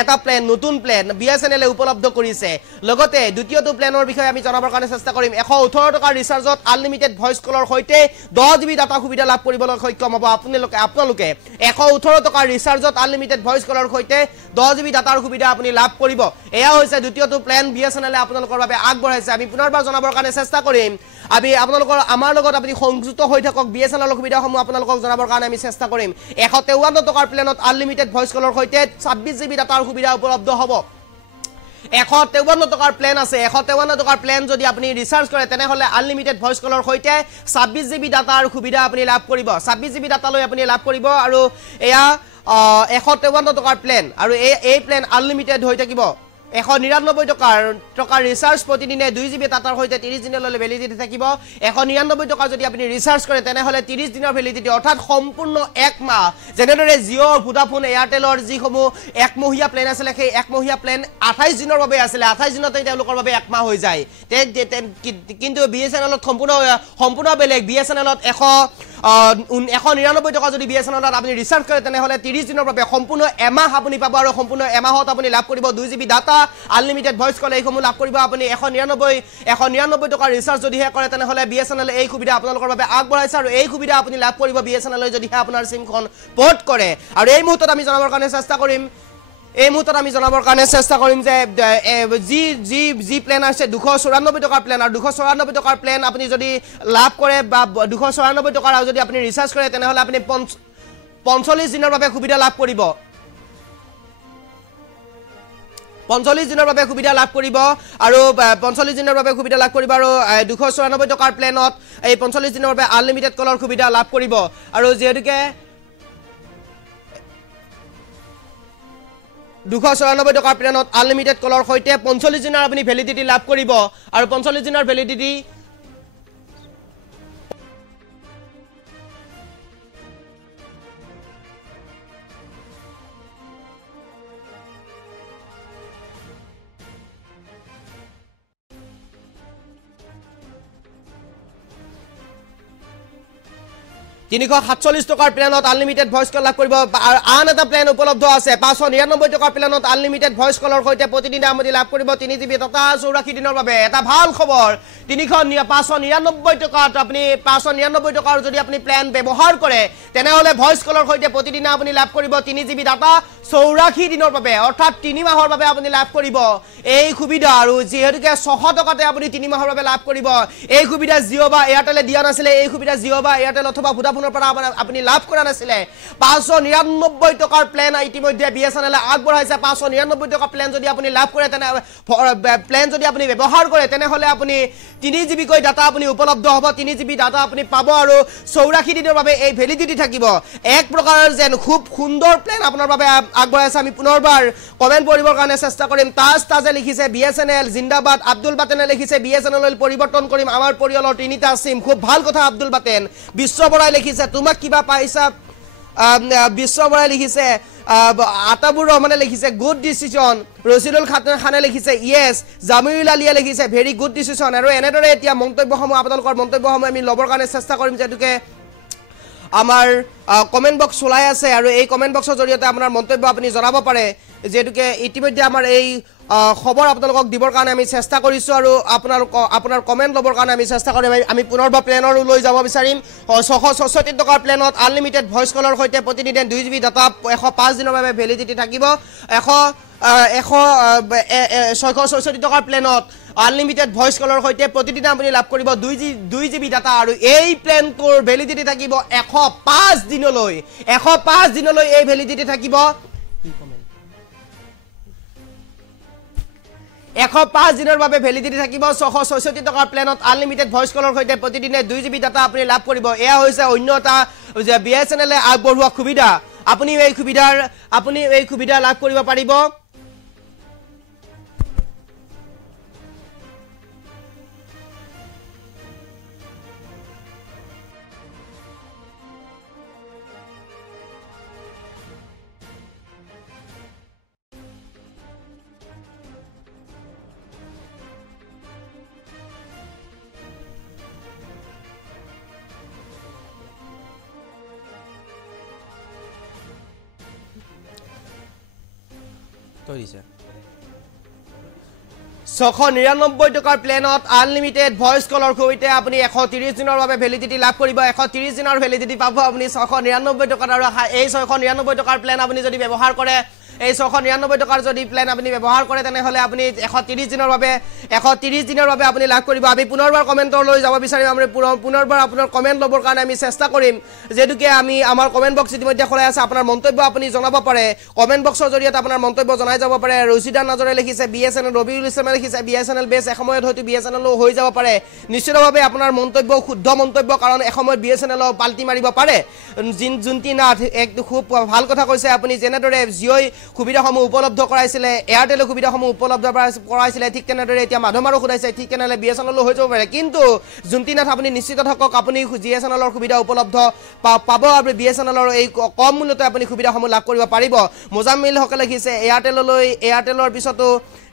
এটা প্লেন নতুন প্লেন বিএছএনএলে উপলব্ধ কৰিছে লগতে দ্বিতীয়টো প্লেনৰ বিষয়ে আমি জনাবৰ কাৰণে চেষ্টা কৰিম 118 টকা ৰিচাৰ্জত আনলিমিটেড ভয়েস কলৰ সৈতে 10 জিবি ডাটা সুবিধা লাভ কৰিবলৈ সক্ষম হ'ব আপোনালোকে 118 টকা ৰিচাৰ্জত আনলিমিটেড ভয়েস কলৰ সৈতে 10 জিবি ডাটাৰ সুবিধা আপুনি লাভ কৰিব এয়া হৈছে দ্বিতীয়টো প্লেন বিএছএনএলে আপোনালোকৰ বাবে আগবঢ়াইছে আমি পুনৰবাৰ জনাবৰ কাৰণে চেষ্টা কৰিম আমি আপোনালোকৰ আমাৰ লগত আপুনি সংযুক্ত হৈ থাকক বিএছএনএলৰ সুবিধাসমূহ আপোনালোকক জনাবৰ কাৰণে আমি চেষ্টা কৰিম 153 টকাৰ প্লেনত আনলিমিটেড ভয়েস কলৰ সৈতে 26 জিবি ডাটাৰ সুবিধা উপলব্ধ হ'ব 153 টকাৰ প্লেন আছে 153 টকাৰ প্লেন যদি আপুনি ৰিচাৰ্জ কৰে তেনেহলে আনলিমিটেড ভয়েস কলৰ সৈতে 26 জিবি ডাটাৰ সুবিধা আপুনি লাভ কৰিব 26 জিবি ডাটা লৈ আপুনি লাভ কৰিব আৰু এয়া 153 টকাৰ প্লেন আৰু এই প্লেন আনলিমিটেড হৈ থাকিব 199 টকাৰ ৰিচাৰ্জ প্ৰতিদিনে 2 জিবি ডাটাৰ সৈতে 30 দিনলৈ ভ্যালিডিটি থাকিব 199 টকা যদি আপুনি ৰিচাৰ্জ কৰে তেনেহলে 30 দিনৰ ভ্যালিডিটি অৰ্থাৎ সম্পূৰ্ণ এক মাহ যেনেদৰে জিঅ ভোডাফোন এয়াৰটেলৰ যিসমূহ একমহীয়া প্লেন আছিল সেই একমহীয়া প্লেন 28 দিনৰ বাবে আছিল 28 দিনতে তেওঁলোকৰ বাবে এক মাহ হৈ যায় কিন্তু বিএছএনএলত সম্পূৰ্ণ বেলেগ বিএছএনএলত 199 টকা যদি বিএছএনএলত আপুনি ৰিচাৰ্জ কৰে তেনেহলে 30 দিনৰ বাবে সম্পূৰ্ণ এমাহ আপুনি পাব আৰু সম্পূৰ্ণ এমাহত আপুনি লাভ কৰিব 2 জিবি ডাটা আনলিমিটেড ভয়েস কল এইসমূহ লাভ কৰিব আপুনি 199 টকা ৰিচাৰ্জ যদিহে কৰে তেনেহলে বিএছএনএল এই সুবিধা আপোনালোকৰ বাবে আগবঢ়াইছে আৰু এই সুবিধা আপুনি লাভ কৰিব বিএছএনএল যদিহে আপোনাৰ সিমখন পৰ্ট কৰে আৰু এই মুহূৰ্তত আমি জনাবৰ কাৰণে চেষ্টা কৰিম যে জি প্লেন আছে 294 টকাৰ প্লেন আৰু 294 টকাৰ প্লেন আপুনি যদি লাভ কৰে বা 294 টকাৰ আৰু যদি আপুনি ৰিচাৰ্জ কৰে তেনেহলে আপুনি 45 দিনৰ বাবে সুবিধা লাভ কৰিব 45 দিনৰ বাবে সুবিধা লাভ কৰিব আৰু 45 দিনৰ বাবে সুবিধা লাভ কৰিব আৰু 294 টকাৰ প্লেনত এই 45 দিনৰ বাবে আনলিমিটেড কলৰ সুবিধা লাভ কৰিব আৰু যেহেতুকে 294 টকাৰ প্লেনত আনলিমিটেড কলৰ সৈতে 45 দিনৰ আপুনি ভ্যালিডিটি লাভ কৰিব আৰু 45 দিনৰ ভ্যালিডিটি $347 টকাৰ প্লেনত আনলিমিটেড ভয়েস কল লাভ কৰিব আৰু আন এটা প্লেন উপলব্ধ আছে 599 টকাৰ প্লেনত আনলিমিটেড ভয়েস কলৰ সৈতে প্ৰতিদিনে আপুনি লাভ কৰিব 3 জিবি ডাটা 84 দিনৰ বাবে এটা ভাল খবৰ 599 টকাত আপুনি 599 টকাৰ যদি আপুনি প্লেন ব্যৱহাৰ কৰে তেনেহলে ভয়েস কলৰ সৈতে প্ৰতিদিনে আপুনি লাভ কৰিব 3 জিবি ডাটা 84 দিনৰ বাবে অৰ্থাৎ 3 মাহৰ বাবে আপুনি লাভ কৰিব এই সুবিধা আৰু যেহেতুকে 600 টকাতে আপুনি 3 মাহৰ বাবে লাভ কৰিব এই সুবিধা জিঅ বা এয়াৰটেলে দিয়া নাছিলে এই সুবিধা জিঅ বা এয়াৰটেল অথবা ভোডাফোনৰ পৰা আপুনি লাভ কৰা নাছিলে 599 টকাৰ প্লেন ইতিমধ্যে বিএছএনএল আগবঢ়াইছে 599 টকা প্লেন যদি আপুনি লাভ কৰে তেনে প্লেন যদি আপুনি ব্যৱহাৰ কৰে তেনেহলে আপুনি 3 জিবি কৈ ডাটা আপুনি উপলব্ধ হ'ব 3 জিবি ডাটা আপুনি পাব আৰু 84 দিনৰ বাবে এই ভ্যালিডিটি থাকিব এক প্ৰকাৰৰ যেন খুব সুন্দৰ প্লেন আপোনাৰ বাবে আগবঢ়াইছে আমি পুনৰবাৰ কমেন্ট পঢ়িবৰ কাৰণে চেষ্টা কৰিম তাজে লিখিছে বিএছএনএল জিন্দাবাদ আব্দুল বাতেনে লিখিছে বিএছএনএল পৰিৱৰ্তন কৰিম আমাৰ পৰিয়ালৰ 3টা সিম খুব ভাল কথা আব্দুল বাতেন বিশ্ববৰাই লিখিছে তোমাক কিবা পাইছা বিশ্ববৰাই লিখিছে আতাবুৰ ৰহমানে লিখিছে গুড ডিসিশন ৰছিদুল খানে লিখিছে ইয়েস জামিউল আলিয়া লিখিছে ভেৰি গুড ডিসিশন আৰু এনেদৰে এতিয়া মন্তব্যসমূহ আপোনালোকৰ মন্তব্যসমূহ আমি লবৰ কাৰণে চেষ্টা কৰিম যেতুকে আমাৰ কমেন্ট বক্স চলাই আছে আৰু এই কমেন্ট বক্সৰ জৰিয়তে আপোনাৰ মন্তব্য আপুনি জনাব পাৰে যেতুকে ইতিমধ্যে আমাৰ এই খবৰ আপোনালোকক দিবৰ কাৰণে আমি চেষ্টা কৰিছোঁ আৰু আপোনাৰ কমেণ্ট ল'বৰ কাৰণে আমি চেষ্টা কৰিম আমি পুনৰবাৰ প্লেনৰো লৈ যাব বিচাৰিম 664 টকাৰ প্লেনত আনলিমিটেড ভইচ কলৰ সৈতে প্ৰতিদিনে 2 GB ডাটা 105 দিনৰ বাবে ভেলিডিটি থাকিব 664 টকাৰ প্লেনত আনলিমিটেড ভইচ কলৰ সৈতে প্ৰতিদিনে আপুনি লাভ কৰিব 2 GB ডাটা আৰু এই প্লেনটোৰ ভেলিডিটি থাকিব 105 দিনলৈ এই ভেলিডিটি থাকিব 105 দিনৰ বাবে ভেলিডিটি থাকিব 664 টকাৰ প্লেনত আনলিমিটেড ভইচ কলৰ সৈতে প্ৰতিদিনে 2 GB ডাটা আপুনি লাভ কৰিব এয়া হৈছে অন্য এটা যে BSNL এ আগবঢ়োৱা সুবিধা আপুনি এই সুবিধা লাভ কৰিব পাৰিব তৰিছে 699 টকাৰ প্লেনত আনলিমিটেড ভইচ কলৰ সৈতে আপুনি 130 দিনৰ বাবে ভেলিডিটি লাভ কৰিব 130 দিনৰ ভেলিডিটি পাব আপুনি 699 টকাৰ আৰু এই 699 টকাৰ প্লেন আপুনি যদি ব্যৱহাৰ কৰে এই 699 টকাৰ যদি প্লেন আপুনি ব্যৱহাৰ কৰে তেনেহলে আপুনি 130 দিনৰ বাবে আপুনি লাভ কৰিব আমি পুনৰবাৰ কমেন্টৰ লৈ যাব বিচাৰিম আমি পুনৰবাৰ আপোনাৰ কমেন্ট লবৰ কাৰণে আমি চেষ্টা কৰিম যেতুকে আমি আমাৰ কমেন্ট বক্স ইতিমধ্যে খোলা আছে আপোনাৰ মন্তব্য আপুনি জনাব পাৰে কমেন্ট বক্সৰ জৰিয়তে আপোনাৰ মন্তব্য জনাই যাব পাৰে ৰচিদান নজৰে লিখিছে BSNL ৰবিউল ইছলামে লিখিছে BSNL বেছ এসময়ত হয়তো BSNL হৈ যাব পাৰে নিশ্চিতভাৱে আপোনাৰ মন্তব্য শুদ্ধ মন্তব্য কাৰণ এসময়ত BSNL পাল্টি মাৰিব পাৰে জুন্তি নাথ এক খুব ভাল কথা কৈছে আপুনি যেনেদৰে জিঅই সুবিধাসমূহ উপলব্ধ কৰাইছিলে এয়াৰটেল সুবিধাসমূহ উপলব্ধ কৰাইছিলে ঠিক তেনেদৰে এতিয়া মাধমাৰো খুদাইছে ঠিক তেনেহলে BSNL হৈ যাব পাৰে কিন্তু জুন্তিনাথ আপুনি নিশ্চিত থাকক আপুনি BSNL সুবিধা উপলব্ধ পাব আৰু BSNL এই কম মূল্যতে আপুনি সুবিধাসমূহ লাভ কৰিব পাৰিব মোজাম্মিল হক লিখিছে এয়াৰটেলৰ পিছতো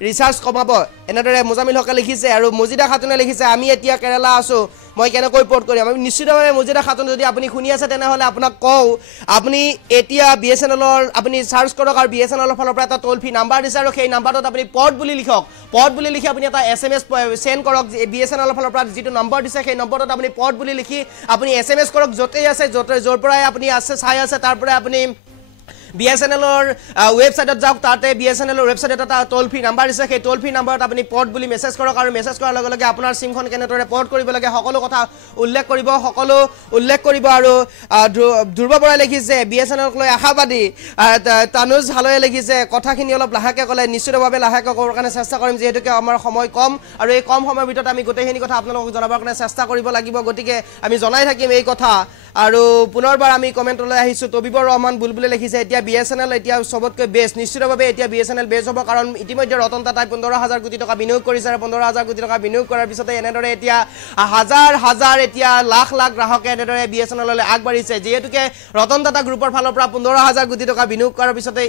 ৰিচাৰ্জ কমাব এনেদৰে মোজাম্মিল হক লিখিছে আৰু মজিদা খাতুনে লিখিছে আমি এতিয়া কেৰালা আছো মই কেনেকৈ পোৰ্ট কৰিম আমি নিশ্চিতভাৱে মজিদা খাতুন যদি আপুনি শুনি আছে তেনেহলে আপোনাক কও আপুনি এতিয়া BSNL আপুনি সাৰ্চ কৰক আৰু BSNL ফালৰ পৰা এটা টোল ফ্ৰী নাম্বাৰ দিছে আৰু সেই নাম্বাৰটোত আপুনি পোৰ্ট বুলি লিখক পোৰ্ট বুলি লিখি আপুনি এটা SMS সেন্ড কৰক BSNL ফালৰ পৰা যিটো নম্বৰ দিছে সেই নম্বৰটোত আপুনি পোৰ্ট বুলি লিখি আপুনি SMS কৰক যতেই আছে যৰ পৰাই আপুনি আছে চাই আছে তাৰ পৰা আপুনি BSNL ৱেবসাইটত যাওক তাতে BSNL ৱেবসাইটত এটা টোল ফ্ৰী নাম্বাৰ আছে সেই টোল ফ্ৰী নাম্বাৰত আপুনি পোৰ্ট বুলি মেছেজ কৰক আৰু মেছেজ কৰাৰ লগে লগে আপোনাৰ সিমখন কেনেদৰে পোৰ্ট কৰিব লাগে সকলো কথা উল্লেখ কৰিব আৰু দুৰ্ব বৰাই লিখিছে BSNL লৈ আশাবাদী তানুজ হালয়ে লিখিছে কথাখিনি অলপ লাহেকে ক'লে নিশ্চিতভাৱে লাহেকে ক'বৰ কাৰণে চেষ্টা কৰিম যেহেতুকে আমাৰ সময় কম আৰু এই কম সময়ৰ ভিতৰত আমি গোটেইখিনি কথা আপোনালোকক জনাবৰ কাৰণে চেষ্টা কৰিব লাগিব গতিকে আমি জনাই থাকিম এই কথা আৰু পুনৰবাৰ আমি কমেন্টলৈ আহিছো তবিবৰ ৰহমান বুলবুলে লিখিছে এতিয়া BSNL এতিয়া সবতকৈ বেষ্ট নিশ্চিতভাৱে এতিয়া BSNL বেষ্ট হ'ব কাৰণ ইতিমধ্যে ৰতন টাটাই 15000 কোটি টকা বিনিয়োগ কৰিছে আৰু 15000 কোটি টকা বিনিয়োগ কৰাৰ পিছতে এনেদৰে এতিয়া হাজাৰ এতিয়া লাখ গ্ৰাহকে এনেদৰে BSNL লৈ আগবাঢ়িছে যেহেতুকে ৰতন টাটা গ্ৰুপৰ ফালৰ পৰা 15000 কোটি টকা বিনিয়োগ কৰাৰ পিছতে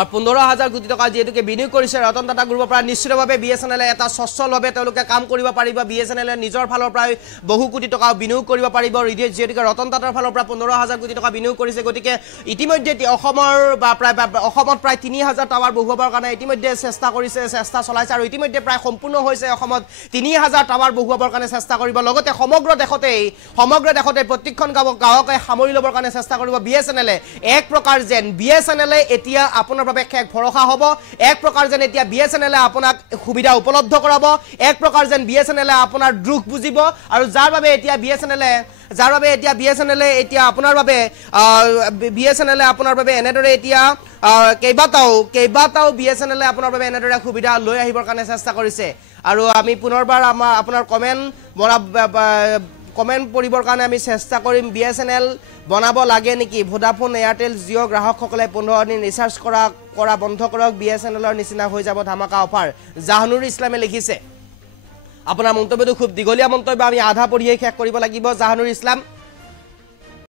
और 15,000 কোটি টকা যেহেতুকে বিনিয়োগ কৰিছে ৰতন টাটা গ্ৰুপৰ পৰা নিশ্চিতভাৱে BSNL এটা সচ্ছলভাৱে তেওঁলোকে কাম কৰিব পাৰিব BSNL নিজৰ ফালৰ পৰা বহু কোটি টকা বিনিয়োগ কৰিব পাৰিব যেহেতুকে ৰতন টাটাৰ ফালৰ পৰা 15,000 কোটি টকা বিনিয়োগ কৰিছে গতিকে ইতিমধ্যে অসমত প্ৰায় 3,000 টাৱাৰ বহুৱাবৰ কাৰণে ইতিমধ্যে চেষ্টা চলাইছে আৰু ইতিমধ্যে প্ৰায় সম্পূৰ্ণ হৈছে অসমত 3,000 টাৱাৰ বহুৱাবৰ কাৰণে চেষ্টা কৰিব লগতে সমগ্ৰ দেশতে প্ৰত্যেকখন গাঁৱকে সামৰি ল'বৰ কাৰণে চেষ্টা কৰিব BSNL এক প্ৰকাৰ যেন BSNL এতিয়া আপোনাৰ বাবে এক ভৰসা হ'ব এক প্ৰকাৰ যেন এতিয়া BSNL আপোনাক সুবিধা উপলব্ধ কৰাব এক প্ৰকাৰ যেন BSNL আপোনাৰ দুখ বুজিব আৰু যাৰ বাবে এতিয়া BSNL এতিয়া আপোনাৰ বাবে এনেদৰে এতিয়া কেইবাটাও BSNL আপোনাৰ বাবে এনেদৰে সুবিধা লৈ আহিবৰ কাৰণে চেষ্টা কৰিছে আৰু আমি পুনৰবাৰ আপোনাৰ কমেন্ট পঢ়িবৰ কাৰণে আমি চেষ্টা কৰিম BSNL বনাব লাগে নেকি ভোডাফোন এয়াৰটেল জিঅ গ্ৰাহকসকলে 15 দিন ৰিচাৰ্জ কৰা বন্ধ কৰক BSNLৰ নিচিনা হৈ যাব ধামাকা অফাৰ জাহানুৰ ইছলামে লিখিছে আপোনাৰ মন্তব্যটো খুব দীঘলীয়া মন্তব্য আমি আধা পঢ়িয়ে শেষ কৰিব লাগিব জাহানুৰ ইছলাম